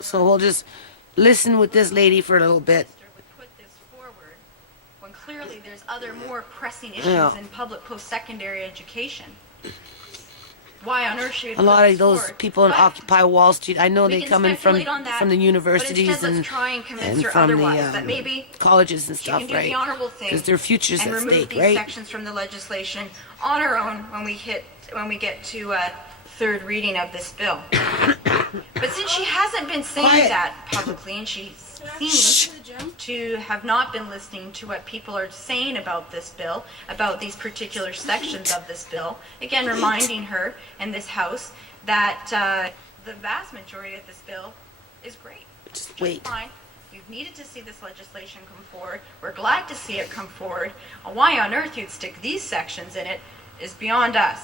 So we'll just listen with this lady for a little bit. would put this forward when clearly there's other more pressing issues Yeah. in public post-secondary education. Why on earth should A lot put of this those forward? people in But Occupy Wall Street, I know we they can come in speculate on that, from the universities but instead let's try and convince her from otherwise, the that maybe colleges and she stuff, can do right? the honorable thing Because their futures and at remove stake, these right? sections from the legislation on her own when we get to third reading of this bill. But since she hasn't been saying Quiet. that publicly, and she seems to have not been listening to what people are saying about this bill, about these particular sections of this bill, again reminding her and this House that the vast majority of this bill is great. Just wait. Fine. You've needed to see this legislation come forward. We're glad to see it come forward. Why on earth you'd stick these sections in it is beyond us.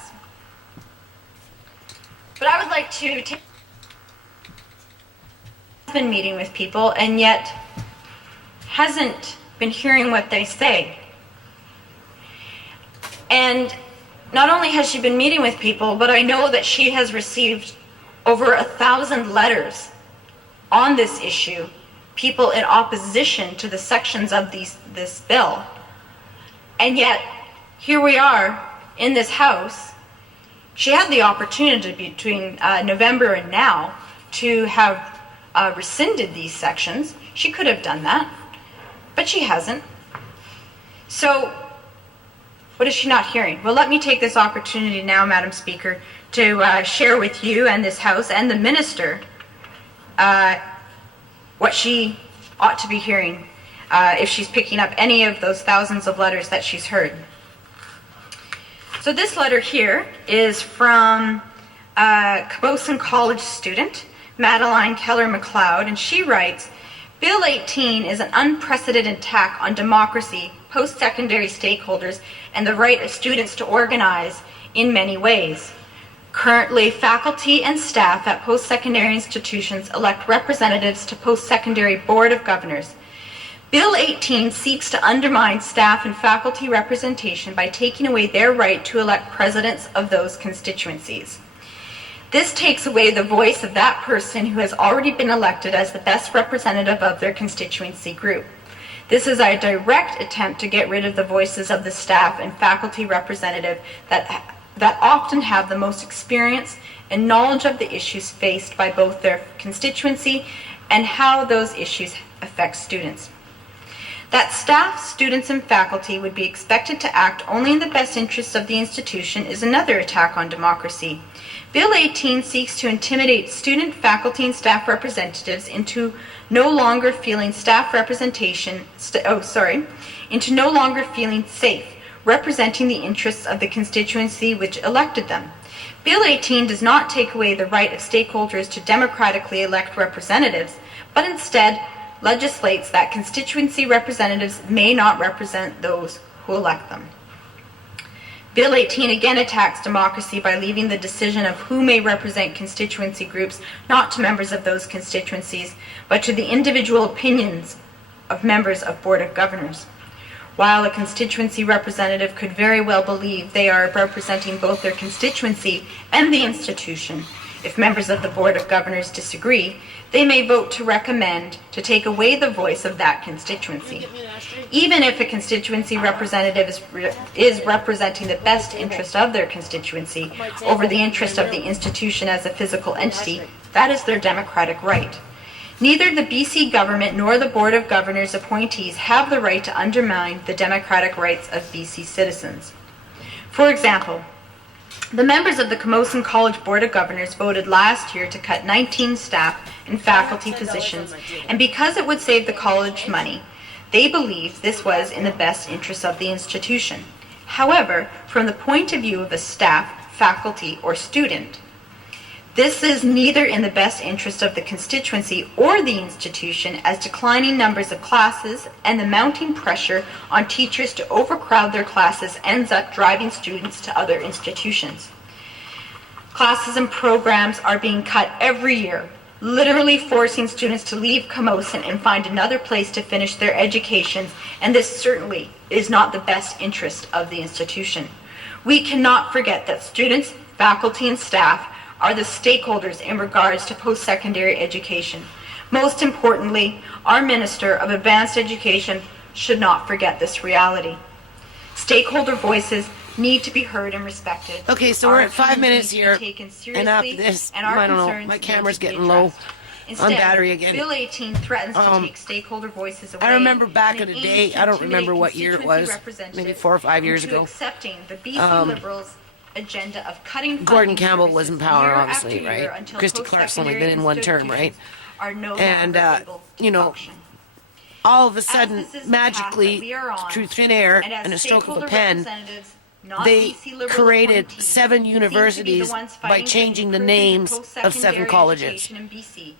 But I would like to take been meeting with people and yet hasn't been hearing what they say. And not only has she been meeting with people, but I know that she has received over 1,000 letters on this issue, people in opposition to the sections of this bill. And yet, here we are in this House. She had the opportunity between November and now to have rescinded these sections. She could have done that, but she hasn't. So, what is she not hearing? Well, let me take this opportunity now, Madam Speaker, to share with you and this House and the Minister what she ought to be hearing if she's picking up any of those thousands of letters that she's heard. So this letter here is from a Cabocean College student, Madeline Keller-McLeod, and she writes, Bill 18 is an unprecedented attack on democracy, post-secondary stakeholders, and the right of students to organize in many ways. Currently, faculty and staff at post-secondary institutions elect representatives to post-secondary Board of Governors. Bill 18 seeks to undermine staff and faculty representation by taking away their right to elect presidents of those constituencies. This takes away the voice of that person who has already been elected as the best representative of their constituency group. This is a direct attempt to get rid of the voices of the staff and faculty representative that often have the most experience and knowledge of the issues faced by both their constituency and how those issues affect students. That staff, students, and faculty would be expected to act only in the best interests of the institution is another attack on democracy. Bill 18 seeks to intimidate student, faculty, and staff representatives into no longer feeling into no longer feeling safe, representing the interests of the constituency which elected them. Bill 18 does not take away the right of stakeholders to democratically elect representatives, but instead legislates that constituency representatives may not represent those who elect them. Bill 18 again attacks democracy by leaving the decision of who may represent constituency groups not to members of those constituencies, but to the individual opinions of members of Board of Governors. While a constituency representative could very well believe they are representing both their constituency and the institution, if members of the Board of Governors disagree, they may vote to recommend to take away the voice of that constituency. Even if a constituency representative is representing the best interest of their constituency over the interest of the institution as a physical entity, that is their democratic right. Neither the BC government nor the Board of Governors appointees have the right to undermine the democratic rights of BC citizens. For example, the members of the Camosun College Board of Governors voted last year to cut 19 staff and faculty positions, and because it would save the college money, they believed this was in the best interest of the institution. However, from the point of view of a staff, faculty, or student, this is neither in the best interest of the constituency or the institution, as declining numbers of classes and the mounting pressure on teachers to overcrowd their classes ends up driving students to other institutions. Classes and programs are being cut every year, literally forcing students to leave Camosun and find another place to finish their educations, and this certainly is not the best interest of the institution. We cannot forget that students, faculty, and staff are the stakeholders in regards to post-secondary education. Most importantly, our Minister of Advanced Education should not forget this reality. Stakeholder voices need to be heard and respected. Okay, so Our we're at 5 opinions minutes need to here, be taken and after seriously, this, and our I don't know, concerns my need camera's to be getting low addressed. on Instead, battery again. Bill 18 threatens to take stakeholder voices away. I remember back in in an the aim day, to I don't intimidate remember what year it was, constituency maybe 4 or 5 years into ago. accepting the BC Liberals' agenda of cutting Gordon funding Campbell was in services power, year obviously, after year right? until Christy Clark's only been in one term, right? Are no And, longer able to you know, function. All of a As sudden, this is the path that magically, we are on, through thin air and as and a stroke of a stakeholder pen, representatives, not they BC Liberal created appointees, 7 seem to be the universities ones by fighting for changing the improvement of names of 7 post-secondary colleges. education in BC.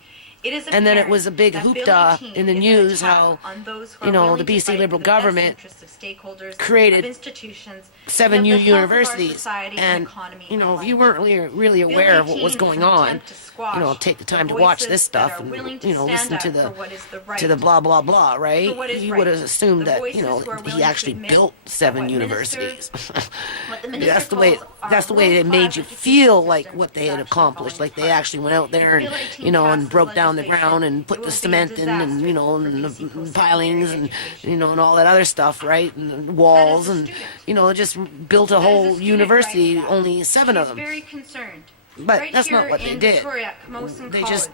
It is And then it apparent was a big that Bill hoopla 18 in the is an news attack how, on those who you are know, willing the to BC fight Liberal for the best government interests of stakeholders, created of institutions, 7 and new of the health of our universities. society And, economy you know, if alike. you weren't really aware of what was Bill 18 going is an on, attempt to squash you know, take the the time to watch voices this that stuff are and, willing to you know, listen stand to up for what is the right. the blah, blah, blah, right? For what is You right. would have assumed The that, voices you know, who are willing he to actually admit built that 7 what universities. What the minister That's the way. calls our That's the way it made world-class you education feel like system what they is had actually accomplished. falling Like they apart. actually went out there If and, Bill 18 you know, and passes broke down the legislation, ground and it put will the be a cement in, and disaster you know, for and BC the post-secondary pilings and education. you know, and all that other stuff, right? And walls a and student. you know, just built a That is a whole student university. writing that. Only 7 of She's them. very concerned. But right that's not here what they in did. Victoria at Camosun They College. just,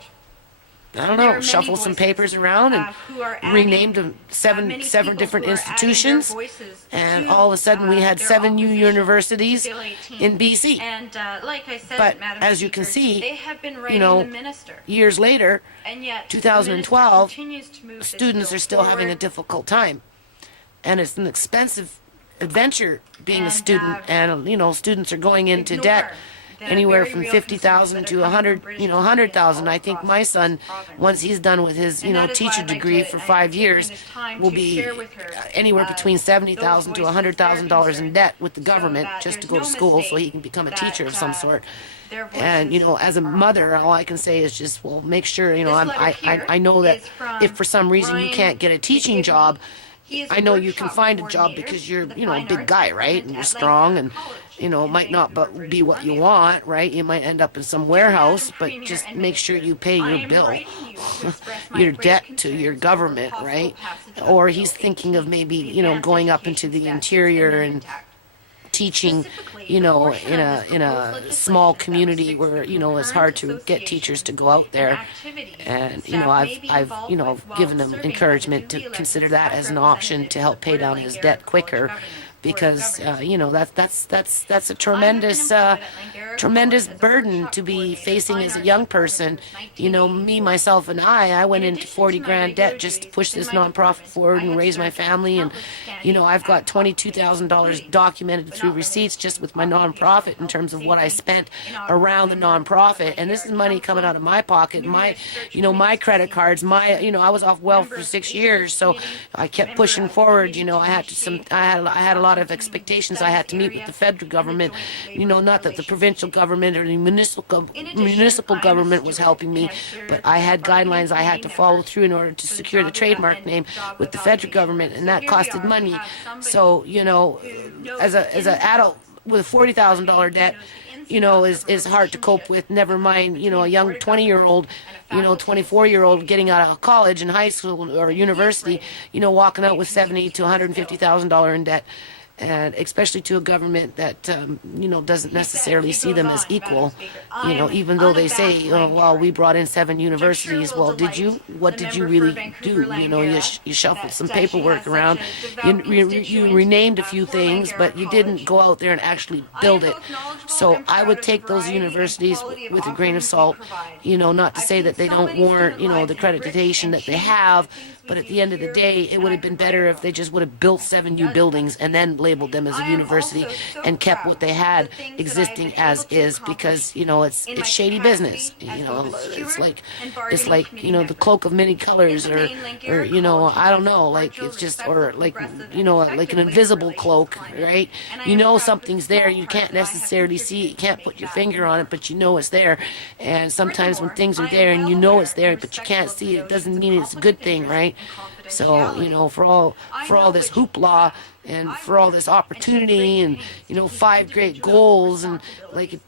I don't There are know, many shuffled some voices, papers around and who are adding, renamed them seven many different people who are adding their institutions, voices and to, all of a sudden we had their 7 new opposition universities to Bill 18. in BC. And like I said, But Madam as you can Speaker, see, they have been you writing know, the minister. years later, And yet, 2012, the minister continues to move this students bill are still having a forward. difficult time, and it's an expensive adventure being a And, student, and you know, students are going into ignore debt the anywhere very from real 50,000 concerns to that are coming 100, from British you know, Columbians 100,000. all I think across my this son, province. once he's done with his, you And know, that is why teacher I'd like degree to- for I'm 5 taking years, this time will to be share with her, anywhere between those 70,000 to voices, $100,000 in their debt with the concerns, so government that just to there's go to no school so mistake he can become a that, teacher of some sort. their And you know, voices as a are mother, heard. all I can say is just, well, make sure, you know, This I'm, letter I here know that is from if for some reason you Brian can't get a teaching McGivney. job, He is a I know you can workshop find a job coordinator because you're, for the you know, a Fine big Arts guy, right? Department And you're at strong, Langston and College you know, in might not Vancouver, but be British what you Columbia. want, right? You might end up in some warehouse, but Premier just and make sure Minister, you pay I your am bill, writing you to express my your grave debt to concerns your over government, possible right? passage of Or Bill he's thinking of 18, maybe, the you know, Advanced going up Education into the Statutes interior Amendment and Act. teaching, Specifically, you the know, portion in of this a proposed small legislation that community restricts where, the you know, it's concurrent hard to get teachers to go out associations there. and activities And you staff know, may be I've involved you know with while given him serving as a encouragement to duly consider elected that staff as an option to representative help of pay the down Board of his Langara debt College quicker, Government, because Board of you know, that's a been tremendous employed at Langara tremendous College as a burden workshop to be coordinator, facing Fine as a Arts young Department person. since You know, me, 1984. myself, and I went In into addition 40 to my grand debt regular just to duties push in this my nonprofit department, forward I and have raise my served on family. And countless you know, I've got standing $22,000 including, documented but through not limited receipts to, just with my occupation, nonprofit in health terms and of what I safety, spent inaugural around the members of nonprofit. the And this is Langara money coming Council, out of my pocket, numerous search you know, my committees, credit cards, my, you know, I was off well for 6 years, so I kept pushing forward. You know, I had a lot of expectations I had to meet with the federal government. You know, not that the provincial government or the municipal government was helping me, but I had guidelines I had to follow through in order to secure the trademark name with the federal government, and that costed money. So, you know, as an adult with a $40,000 debt, you know, is hard to cope with. Never mind, you know, a young 20-year-old, you know, 24-year-old getting out of college and high school or university, you know, walking out with $70,000 to $150,000 in debt. And especially to a government that, you know, doesn't necessarily see them as equal, you know, even though they say, oh, well, we brought in 7 universities. Well, did you? What did you really do? You know, you shuffled some paperwork around, you renamed a few things, but you didn't go out there and actually build it. So I would take those universities with a grain of salt, you know, not to say that they don't warrant, you know, the accreditation that they have, but at the end of the day, it would have been better if they just would have built 7 new buildings and then labeled them as a university and kept what they had existing as is, because, you know, it's shady business. You know, it's like, you know, the cloak of many colors, or you know, I don't know, like it's just, or like, you know, like an invisible cloak, right? You know something's there, you can't necessarily see it, you can't put your finger on it, but you know it's there. And sometimes when things are there and you know it's there but you can't see it, doesn't mean it's a good thing, right? So, you know, for all this hoopla and for all this opportunity and, you know, 5 great goals and, like,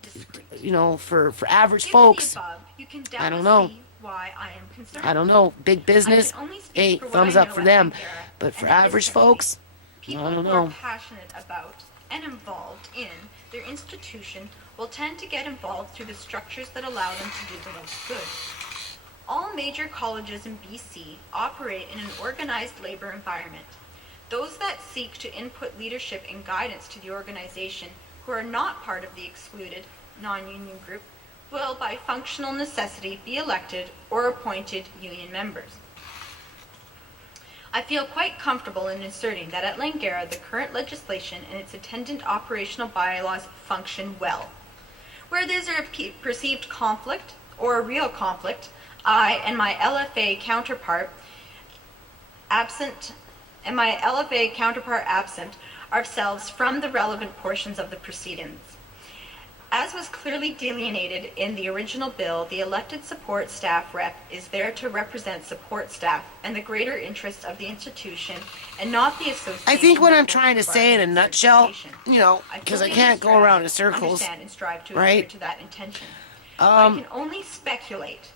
you know, for average folks, I don't know. why I am concerned. I don't know. Big business, I can only speak hey, for what thumbs I up know for at them. Langara, But for and that is average simply folks, I people don't who are know. passionate about and involved in their institution will tend to get involved through the structures that allow them to do the most good. All major colleges in BC operate in an organized labor environment. Those that seek to input leadership and guidance to the organization who are not part of the excluded non-union group will, by functional necessity, be elected or appointed union members. I feel quite comfortable in asserting that at Langara the current legislation and its attendant operational bylaws function well. Where there's a perceived conflict or a real conflict, I and my LFA counterpart absent ourselves from the relevant portions of the proceedings. As was clearly delineated in the original bill, the elected support staff rep is there to represent support staff and the greater interests of the institution and not the association. I think what with I'm trying to say in a bargaining nutshell, certification. you know, because I fully can't go around in circles, understand and strive to right? adhere to that intention. I can only speculate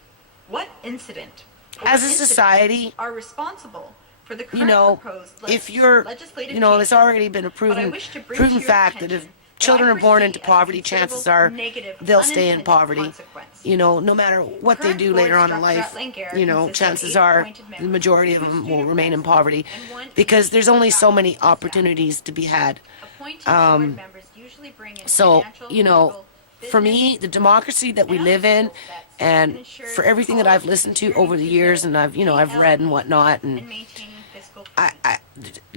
what incident or As a incidents society, are responsible for the current you know, proposed if you're, legislative you know, it's changes, already been a but I wish to bring to your fact that if attention children what are I born foresee into as a poverty, considerable chances are negative, they'll stay in unintended poverty. consequence. You know, no matter what they Current do board later on in structure life, at Langara you know, consists of chances 8 are appointed the members, majority of 2 them will student remain in reps, poverty and 1 because there's only so many faculty staff. opportunities to be had. Appointed board members usually bring in So, financial, you know, legal, for me, business, the democracy that we and live in, skill sets and ensure for everything that I've college listened to adherence over the to years, and I've, you know, I've read and whatnot, and and maintaining fiscal I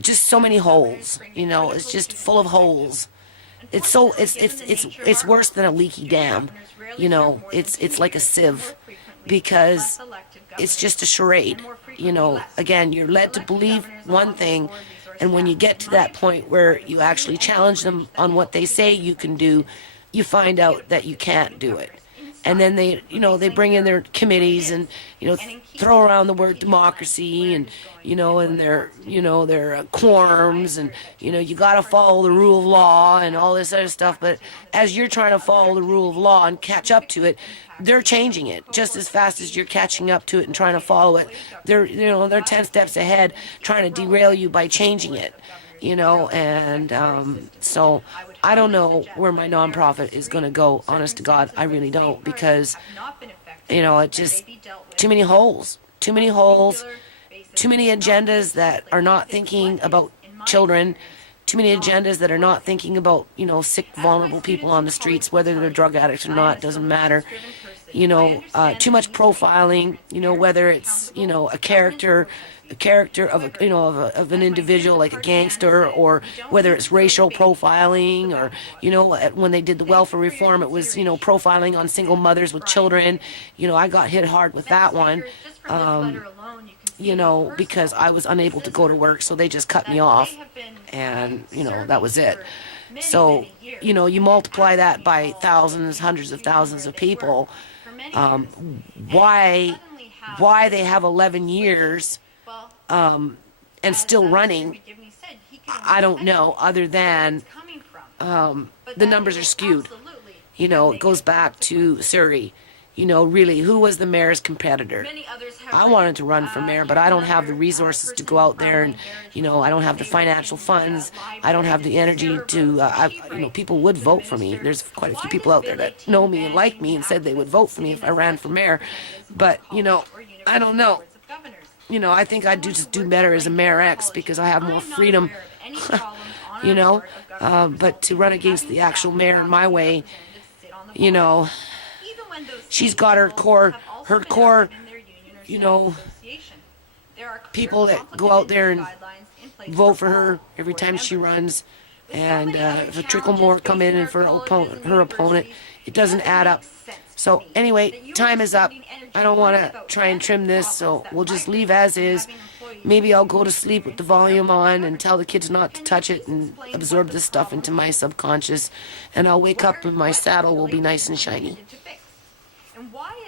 just so many holes, you know, it's just full of holes. It's so, it's worse than a leaky dam, you know, it's like a sieve, because it's just a charade, you know, again, you're led to believe one thing, and when you get to that point where you actually challenge them on what they say you can do, you find out that you can't do it. And then they, you know, they bring in their committees and, you know, throw around the word democracy and, you know, and their, you know, their quorums and, you know, you got to follow the rule of law and all this other stuff. But as you're trying to follow the rule of law and catch up to it, they're changing it just as fast as you're catching up to it and trying to follow it. They're, you know, they're 10 steps ahead trying to derail you by changing it. You know, and so I don't know where my nonprofit is going to go, honest to God. I really don't, because, you know, it just, too many holes, too many agendas that are not thinking about children, too many agendas that are not thinking about, you know, sick, vulnerable people on the streets, whether they're drug addicts or not, doesn't matter. You know, too much profiling, you know, whether it's, you know, a character of a, you know, of an individual like a gangster, or whether it's racial profiling, or, you know, when they did the welfare reform, it was, you know, profiling on single mothers with children. You know, I got hit hard with that one, you know, because I was unable to go to work, so they just cut me off, and, you know, that was it. So, you know, you multiply that by thousands, hundreds of thousands of people, why they have 11 years and still running, I don't know, other than the numbers are skewed. You know, it goes back to Surrey. You know, really, who was the mayor's competitor? I wanted to run for mayor, but I don't have the resources to go out there, and, you know, I don't have the financial funds. I don't have the energy to, you know, people would vote for me. There's quite a few people out there that know me and like me and said they would vote for me if I ran for mayor. But, you know, I don't know. You know, I think I'd just do better as a mayor-ex because I have more freedom, you know. But to run against the actual mayor in my way, you know, she's got her core, you know, people that go out there and vote for her every time she runs, and if a trickle more come in and for her opponent, it doesn't add up. So anyway, time is up. I don't want to try and trim this, so we'll just leave as is. Maybe I'll go to sleep with the volume on and tell the kids not to touch it and absorb this stuff into my subconscious, and I'll wake up and my saddle will be nice and shiny. And why